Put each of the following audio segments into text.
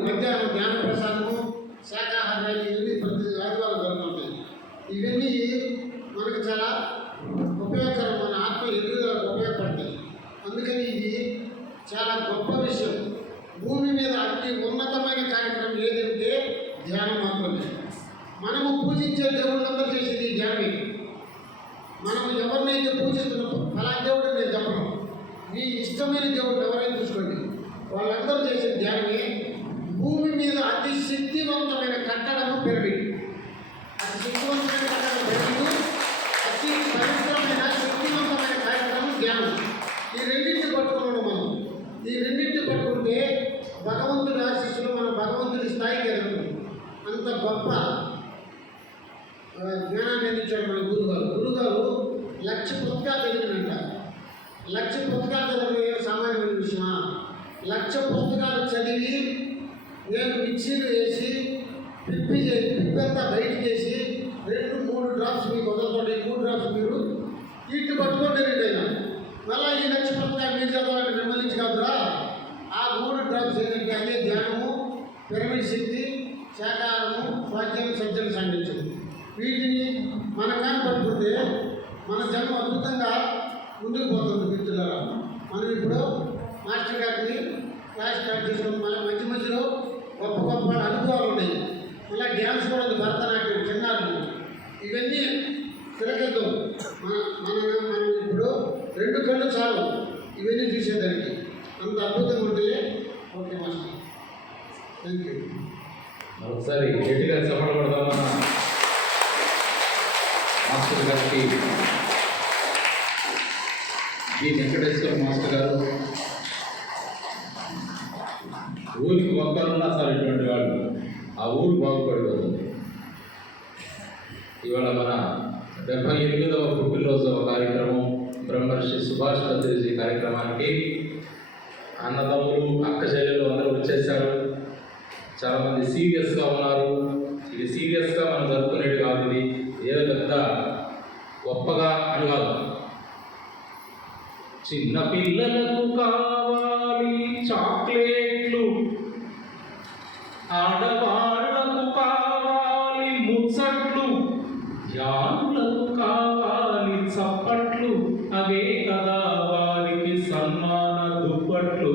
మధ్యాహ్నం జ్ఞాన ప్రసాదము శాఖాహారాలు ఇవన్నీ ప్రతి ఆదివారం జరుగుతుంటాయి. ఇవన్నీ మనకు చాలా ఉపయోగకరం మన ఆత్మ ఎదుగుదలకు ఉపయోగపడతాయి. అందుకని ఇది చాలా గొప్ప విషయం. భూమి మీద అతి ఉన్నతమైన కార్యక్రమం ఏదంటే ధ్యానం మాత్రమే. మనము పూజించే దేవుళ్ళందరూ చేసేది ధ్యానమే. మనం ఎవరినైతే పూజిస్తున్నామో అలా దేవుడు నేను చెప్పను. మీ ఇష్టమైన దేవుడు ఎవరైనా చూసుకోండి. వాళ్ళందరూ చేసే ధ్యానమే భూమి మీద అతి శక్తివంతమైన కట్టడము పిరమిడ్ అతి శక్తివంతమైన కట్టడం పిరమిడ్ అతి పవిత్రమైన శక్తివంతమైన కార్యక్రమం ధ్యానం. ఈ రెండింటిని పట్టుకున్నాడు మనం. ఈ రెండింటిని పట్టుకుంటే భగవంతుడి ఆశీస్సులు మన భగవంతుడి స్థాయికి ఎదుగుతాం అంత గొప్ప జ్ఞానాన్ని అందించాడు మన గురుగారు. గురుగారు లక్ష పుస్తకాలు చదివినంట. లక్ష పుస్తకాలు చదివే సామాన్యమైన విషయమా? లక్ష పుస్తకాలు చదివి నేను మిక్సీలు వేసి పిప్పి చేసి పిప్పంతా బయట చేసి రెండు మూడు డ్రాప్స్ మీకు వదలతోటి మూడు డ్రాప్స్ మీరు ఇటు పట్టుకోండి రెండు మళ్ళీ ఈ నక్షత్రంగా మీరు చదవాలని నిర్మలించి కాదురా. ఆ మూడు డ్రాప్స్ ఏంటంటే అదే ధ్యానము పిరమిడ్ శక్తి శాకారము స్వాధ్యాయం సజ్జన సాండించడం వీటిని మన కానీ పట్టుకుంటే మన జన్మ అద్భుతంగా ముందుకు పోతుంది మిత్రులారా. మనం ఇప్పుడు మాస్టర్ గారిని క్లాస్ స్టార్ట్ చేసాం గొప్ప గొప్ప అనుభవాలు ఉన్నాయి. మళ్ళీ డ్యాన్స్ కూడా ఉంది భరతనాట్యం చిన్నారులు ఇవన్నీ తిరగద్దు మన మన మనం ఇప్పుడు రెండు కళ్ళు చాలు. ఇవన్నీ చూసేదానికి అంత అద్భుతంగా ఉంటుంది ఓకే మాస్టర్. థ్యాంక్ యూ ఒకసారి గట్టిగా చెప్పడం కొడదామన్న మాస్టర్ గారికి ఈ వెంకటేశ్వర మాస్టర్ గారు ఊరికి ఒక్కరున్నా సరే ఇటువంటి వాళ్ళు ఆ ఊరు బాగుపడిపోతుంది. ఇవాళ మన డెబ్బై ఎనిమిదవ పుట్టినరోజు కార్యక్రమం బ్రహ్మర్షి సుభాష్ చంద్రజీ కార్యక్రమానికి అన్నదమ్ములు అక్క చెల్లెలు అందరూ వచ్చేసారు చాలామంది సీరియస్గా ఉన్నారు. ఇది సీరియస్గా మనం జరుపుకునేది కాదు ఇది. ఏదో పెద్ద గొప్పగా అని కాదు. చిన్న పిల్లలకు కావాలి చాక్లెట్లు. ఆడవాళ్ళకు కావాలి ముచ్చట్లు. ధ్యానులకు కావాలి చప్పట్లు. అవే కదా వారికి సన్మాన దుప్పట్లు.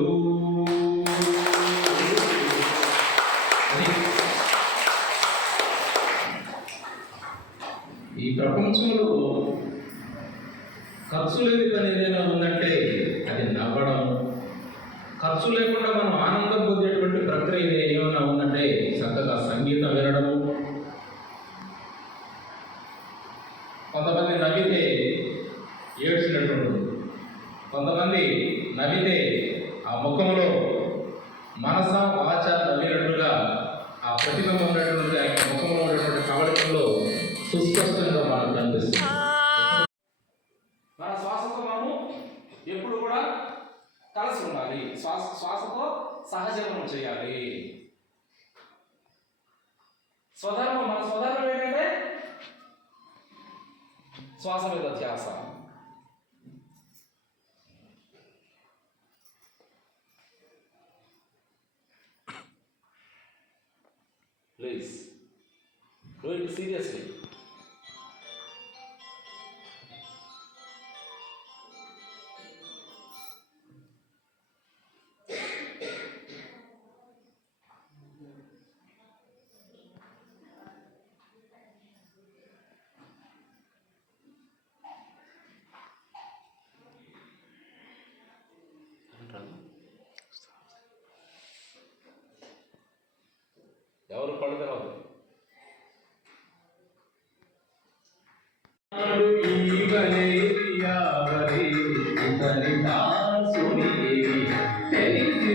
ఈ ప్రపంచంలో ఖర్చు లేని పని ఏదైనా ఉందంటే అది నవ్వడం ఖర్చు లేకుండా మనం ఆనందం పొందేటువంటి ప్రక్రియ ఏమైనా ఉందంటే చక్కగా సంగీతం వినడము. కొంతమంది నవ్వితే ఏడ్చినట్టు ఉంటుంది కొంతమంది నవ్వితే ఆ ముఖంలో మనస వాచ నవ్వినట్లుగా ఆ ప్రతిబింబం ఉన్నటువంటి ఆ యొక్క ముఖంలో ఉన్నటువంటి కవళికల్లో సుస్పష్టంగా మనకు కనిపిస్తుంది. మన శ్వాసతో మనము ఎప్పుడు కూడా కలిసి ఉండాలి శ్వాస శ్వాసతో సహజీవనం చేయాలి స్వధర్మం మన స్వధర్మం ఏంటంటే శ్వాస మీద ధ్యాస Please, do it seriously. தெரிந்து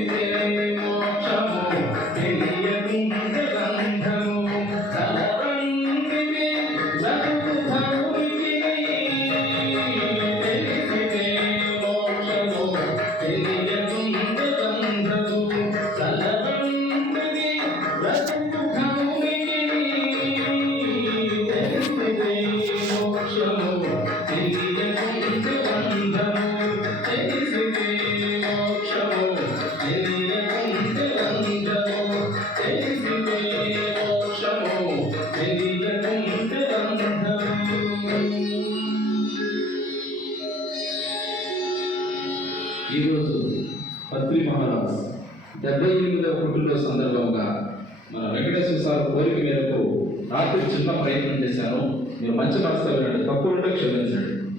మీరు మంచి మనసు వినండి తప్పు ఉంటే క్షమించండి.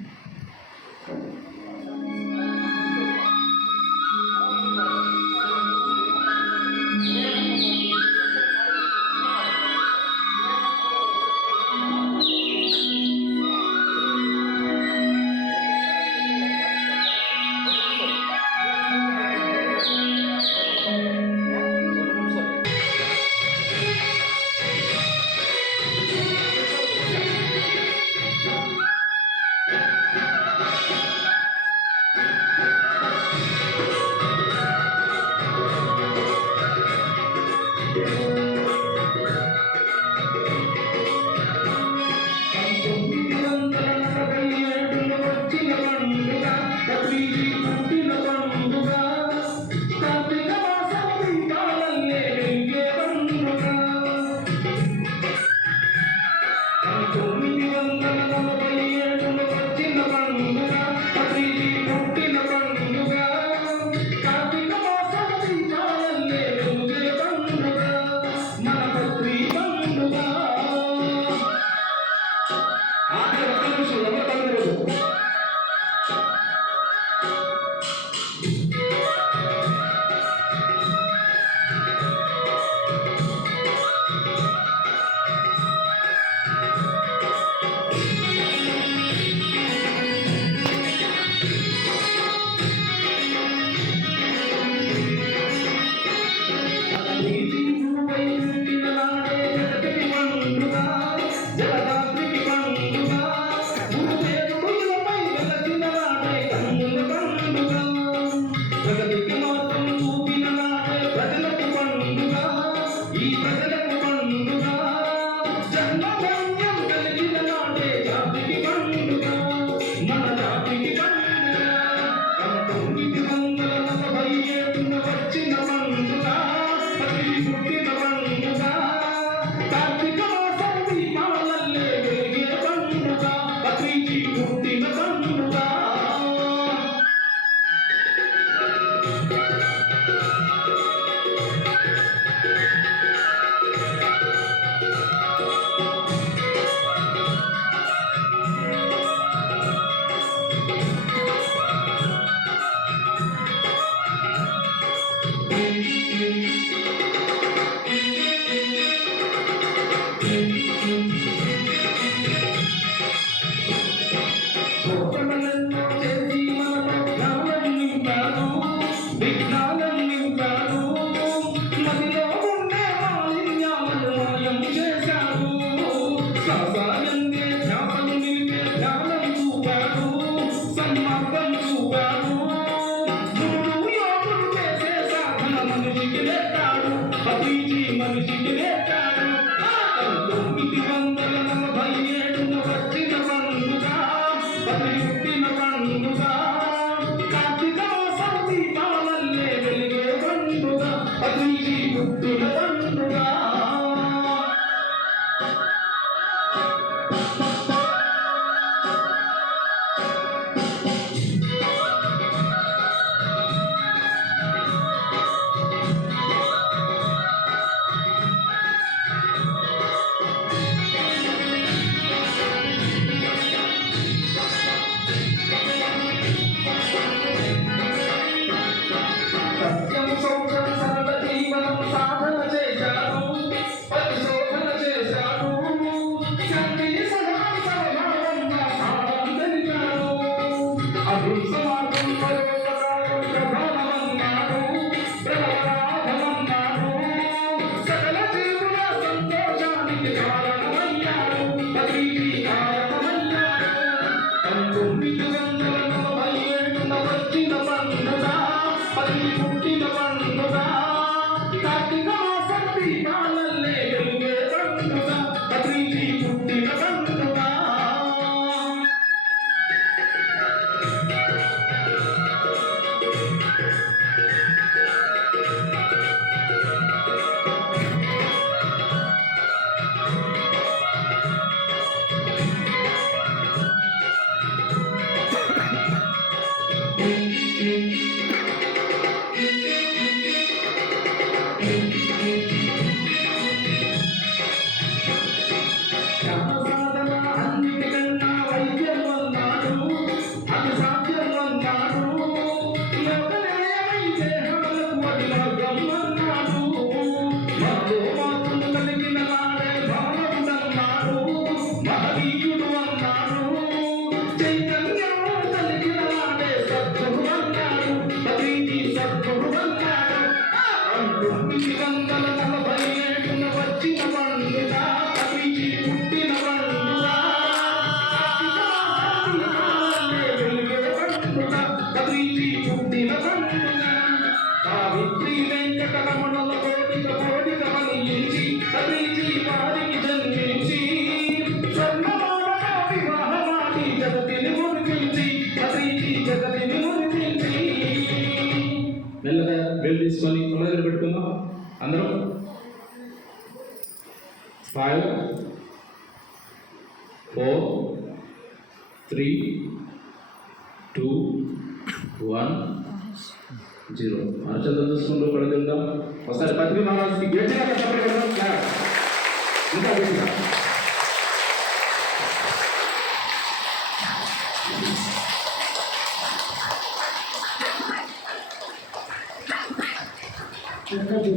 అభివృద్ధి చేతులు తీసుకొని కుళ్ళ దగ్గర పెట్టుకుందాం. అందరం? Five four three two one zero అరచేతులు తీసుకుంటూ కుళ్ళ తిందాం ఒకసారి పత్రిక మహారాజ్కి ఇంకా ఒకటి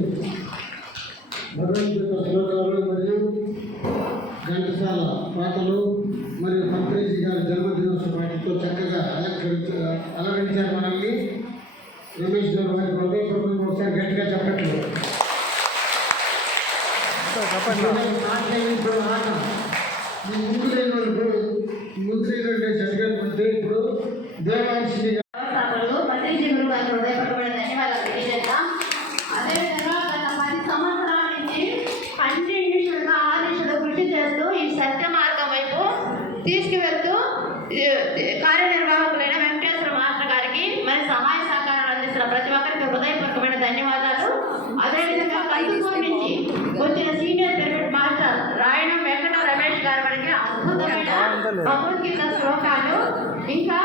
భగవద్గీత శ్లోకాలు మరియు ఘంటసాల పాటలు మరియు పంపేజీ గారి జన్మదినోత్సవ పాటలతో చక్కగా అలంకరించ అలంకరించారు మనల్ని రమేష్ గారు వారి హృదయపూర్వకంగా ఒకసారి గట్టిగా చెప్పట్లు ఇప్పుడు ఆట ముందు లేని ముందు లేని చదివేటువంటి ఇప్పుడు దేవాంశి శ్లోకాలు. ఇంకా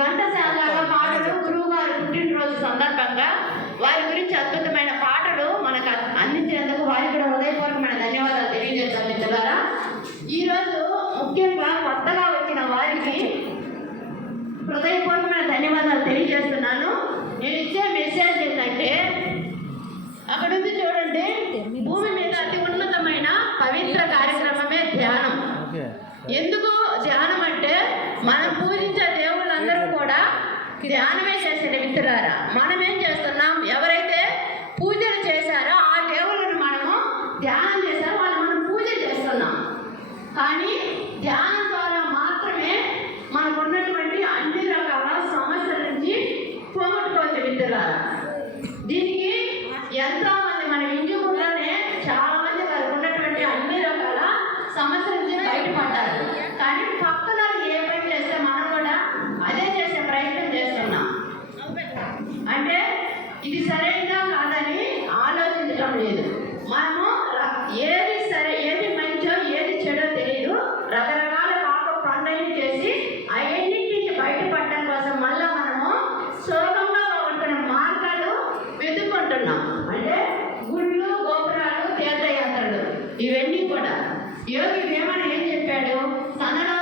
ఘంటసాల పాటలు గురువు గారు పుట్టినరోజు సందర్భంగా వారి గురించి అద్భుతమైన పాటలు మనకు అందించినందుకు వారికి కూడా హృదయపూర్వకమైన ధన్యవాదాలు తెలియజేస్తాం మిత్రులారా. ఈరోజు ముఖ్యంగా కొత్తగా వచ్చిన వారికి హృదయపూర్వకమైన ధన్యవాదాలు తెలియజేస్తున్నాను. నేను ఇచ్చే మెసేజ్ ఏంటంటే అక్కడ ఉంది చూడండి భూమి మీద అతి ఉన్నతమైన పవిత్ర కార్యక్రమమే ధ్యానం. ఎందుకు ధ్యానం ధ్యానమే యానిమేట్ చేసే మిత్రులారా మనం ఏం చేస్తున్నాం? ఎవరైతే ఏమని ఏం చెప్పాడు? సనరా